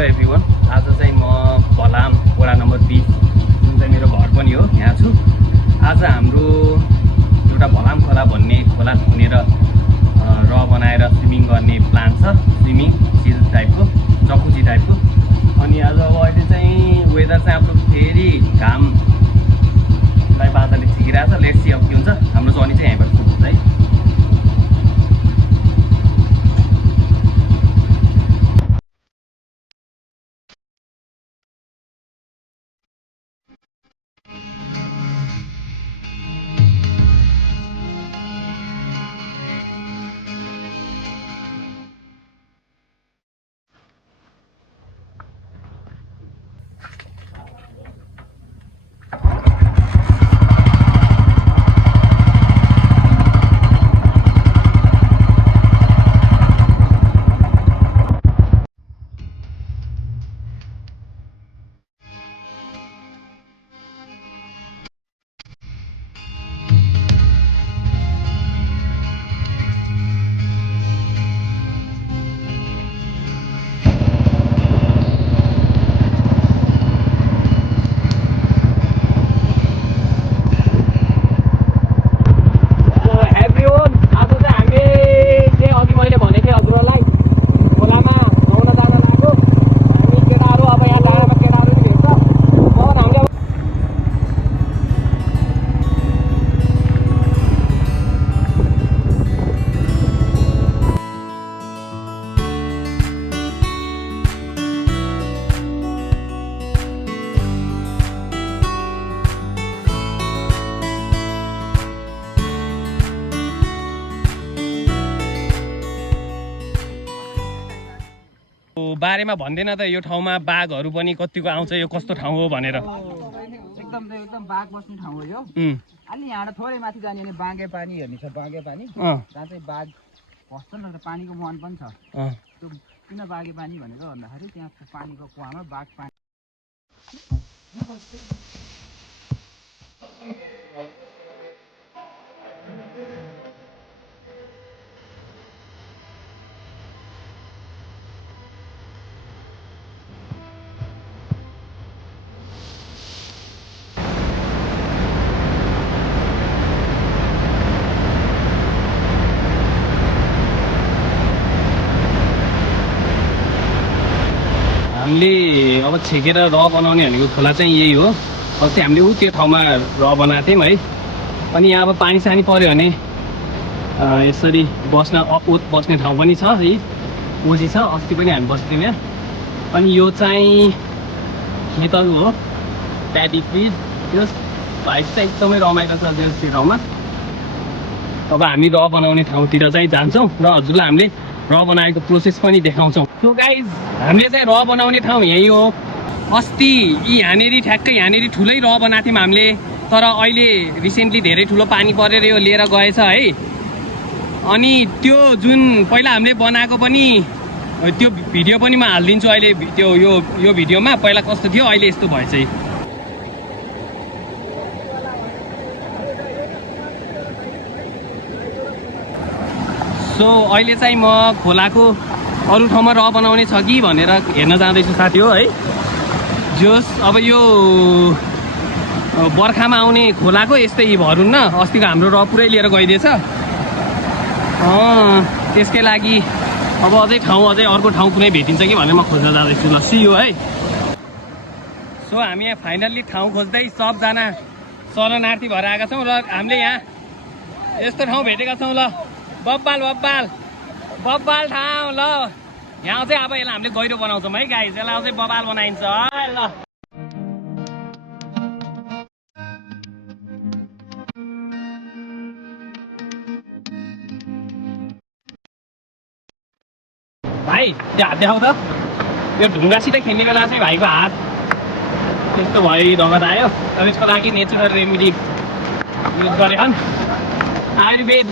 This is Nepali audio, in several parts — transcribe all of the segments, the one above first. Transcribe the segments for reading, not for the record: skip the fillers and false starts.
हेलो एभ्रिवान, आज चाहिँ म भलाम वडा नम्बर 20 जुन चाहिँ मेरो घर पनि हो यहाँ छु। आज हाम्रो एउटा भलाम खोला भन्ने खोला खनेर र बनाएर स्विमिङ गर्ने प्लान छ। स्विमिङ चिल टाइपको, जकुजी टाइपको। अनि आज अब अहिले चाहिँ वेदर चाहिँ हाम्रो फेरि घामलाई बादलले छिकिरहेछ। लेट्स सी अब के हुन्छ। हाम्रो जर्नी चाहिँ यहीँबाट सुरु हुन्छ है। बारेमा भन्दैन त यो ठाउँमा बाघहरू पनि कतिको आउँछ, यो कस्तो ठाउँ हो भनेर। एकदम बाघ बस्ने ठाउँ हो यो। अलि यहाँ थोरै माथि जाने भने बाँगे पानी हेर्ने छ। बाँगे पानी जहाँ चाहिँ बाघ बस्छन् र पानीको मुहान पनि छ। त्यो किन बाँगे पानी भनेको भन्दाखेरि त्यहाँ पानीको कुवामा बाघ पानी हामीले अब छेकेर र बनाउने भनेको खोला चाहिँ यही हो। अस्ति हामीले त्यो ठाउँमा र बनाएको थियौँ है। अनि यहाँ अब पानी सानी पऱ्यो भने यसरी बस्न अपुत बस्ने ठाउँ पनि छ है। कोजी छ, अस्ति पनि हामी बस्थ्यौँ यहाँ। अनि यो चाहिँ खेतहरू हो, प्याडी फिल्ड। त्यो भाइ चाहिँ एकदमै रमाइलो छ त्यो ठाउँमा। अब हामी र बनाउने ठाउँतिर चाहिँ जान्छौँ र हजुरलाई हामीले र बनाएको प्रोसेस पनि देखाउँछौँ। सो गाइज, हामीले चाहिँ र बनाउने ठाउँ यही हो। अस्ति यहाँनिर ठ्याक्कै यहाँनिर ठुलै र बनाएको थियौँ हामीले, तर अहिले रिसेन्टली धेरै ठुलो पानी परेर यो लिएर गएछ है। अनि त्यो जुन पहिला हामीले बनाएको पनि त्यो भिडियो पनि म हालिदिन्छु अहिले। त्यो यो भिडियोमा पहिला कस्तो थियो, अहिले यस्तो भएछ। सो अहिले चाहिँ म खोलाको अरू ठाउँमा र बनाउने छ कि भनेर हेर्न जाँदैछु साथी हो है। जोस् अब यो बर्खामा आउने खोलाको यस्तै भरुन्न। अस्तिको हाम्रो र पुरै लिएर गइदिएछ। त्यसकै लागि अब अझै अर्को ठाउँ कुनै भेटिन्छ कि भनेर म खोज्न जाँदैछु। ल सी यू है। सो हामी यहाँ फाइनल्ली ठाउँ खोज्दै सबजना शरणार्थी भएर आएका छौँ र हामीले यहाँ यस्तो ठाउँ भेटेका छौँ। ल बब्बाल ठाउँ। ल यहाँ चाहिँ अब यसलाई हामीले गहिरो बनाउँछौँ है गाइस। यसलाई अझै बबाल बनाइन्छ ल। भाइ त्यो हात देखाउ त। यो ढुङ्गासित खेल्ने बेला चाहिँ भाइको हात त्यस्तो भइरगत आयो। तर यसको लागि नेचुरल रेमेडी युज गरेछन्। आयुर्वेद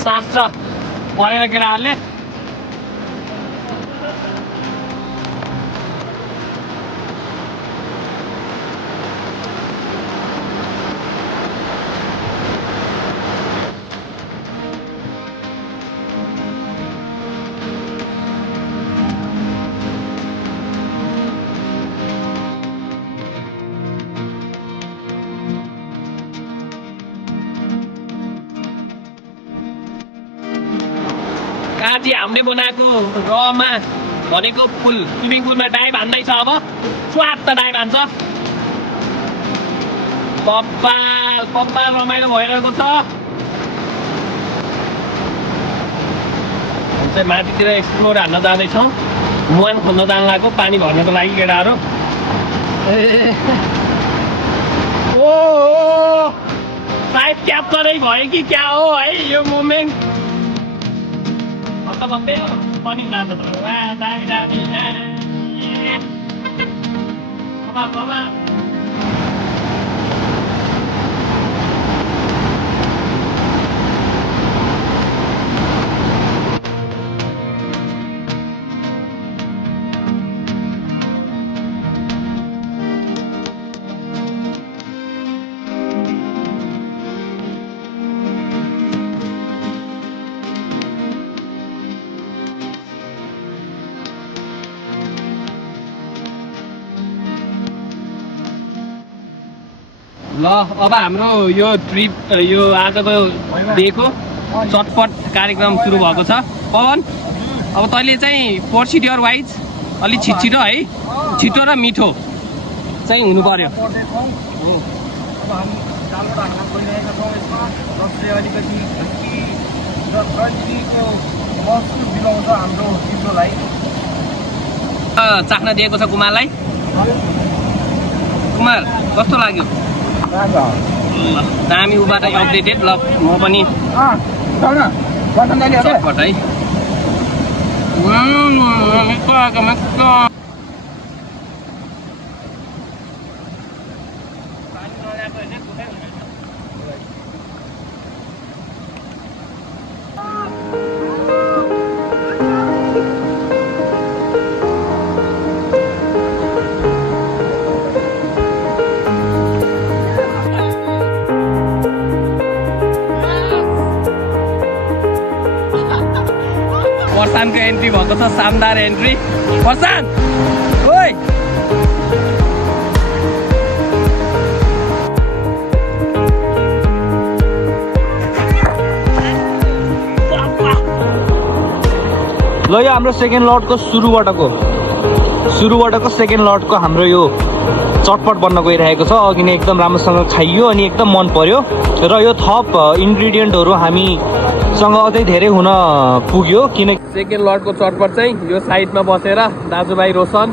शास्त्र पढेर केटाहरूले। बाजे हामीले बनाएको रमा भनेको पुल स्विमिङ पुलमा डाइभ हान्दैछ अब स्वाट डाइभ हान्छ कपाल कपाल रमाइलो भइरहेको छ हामी चाहिँ माथितिर एक्सप्लोर हान्न जाँदैछौँ मुहान खोल्न जान लागेको पानी भर्नको लागि केटाहरू ओ सायद क्याप्चरै भयो कि क्या हो है यो मोमेन्ट भन्दै पनि जान्छ ल अब हाम्रो यो ट्रिप यो आजको डेको चटपट कार्यक्रम सुरु भएको छ पवन अब तैँले चाहिँ प्रोसिड्योर वाइज अलिक छिटो है छिटो र मिठो चाहिँ हुनु पर्यो चाख्न दिएको छ कुमारलाई कुमार कस्तो लाग्यो हामी उबाट अपडेटेड ल म पनि चटपट है पर्सानको एन्ट्री भएको छ शानदार एन्ट्री पर्सान ओइ ल यो हाम्रो सेकेन्ड लटको सुरुबाटको सेकेन्ड लटको हाम्रो यो चटपट बन्न गइरहेको छ अघि नै एकदम राम्रोसँग खाइयो अनि एकदम मन पर्यो र यो थप इन्ग्रिडियन्टहरू हामीसँग अझै धेरै हुन पुग्यो किनकि सेकेन्ड लटको चटपट चाहिँ यो साइडमा बसेर दाजुभाइ रोशन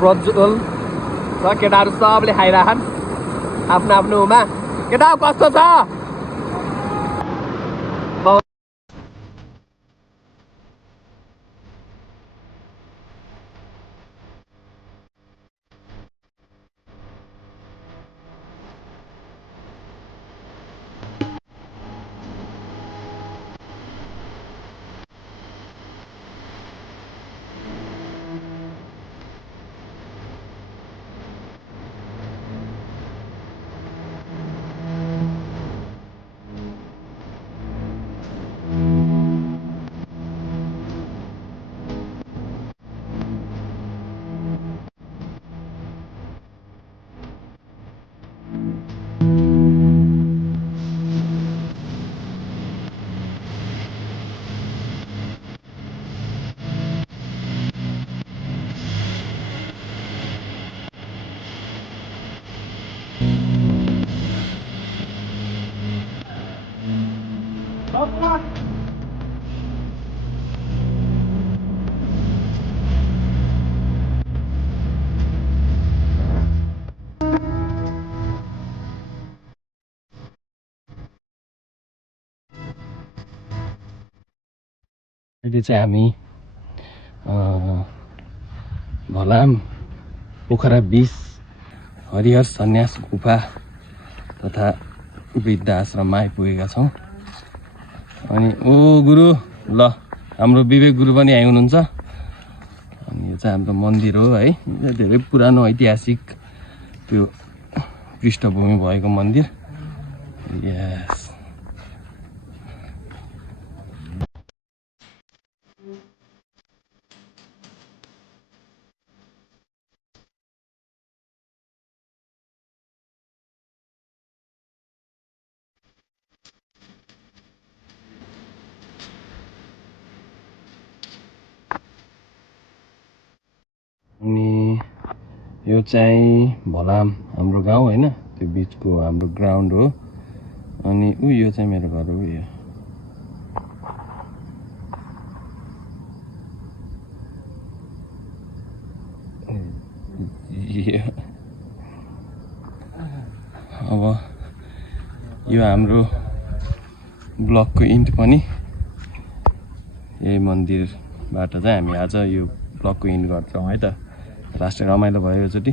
प्रज्वल र केटाहरू सबले खाइराखन् आफ्नो आफ्नोमा केटा कस्तो छ अहिले चाहिँ हामी भलाम पोखरा बिच हरिहर सन्यास गुफा तथा वृद्ध आश्रममा आइपुगेका छौँ अनि ओ गुरु ल हाम्रो विवेक गुरु पनि यहाँ हुनुहुन्छ अनि यो चाहिँ हाम्रो मन्दिर हो है धेरै पुरानो ऐतिहासिक त्यो पृष्ठभूमि भएको मन्दिर यस यो चाहिँ भलाम हाम्रो गाउँ होइन, त्यो बिचको हाम्रो ग्राउन्ड हो। अनि यो चाहिँ मेरो घर हो। अब यो हाम्रो ब्लकको इन्ट पनि यही मन्दिरबाट चाहिँ हामी आज यो ब्लकको इन्ट गर्छौँ है त। लास्ट रमाइलो भयो योचोटि।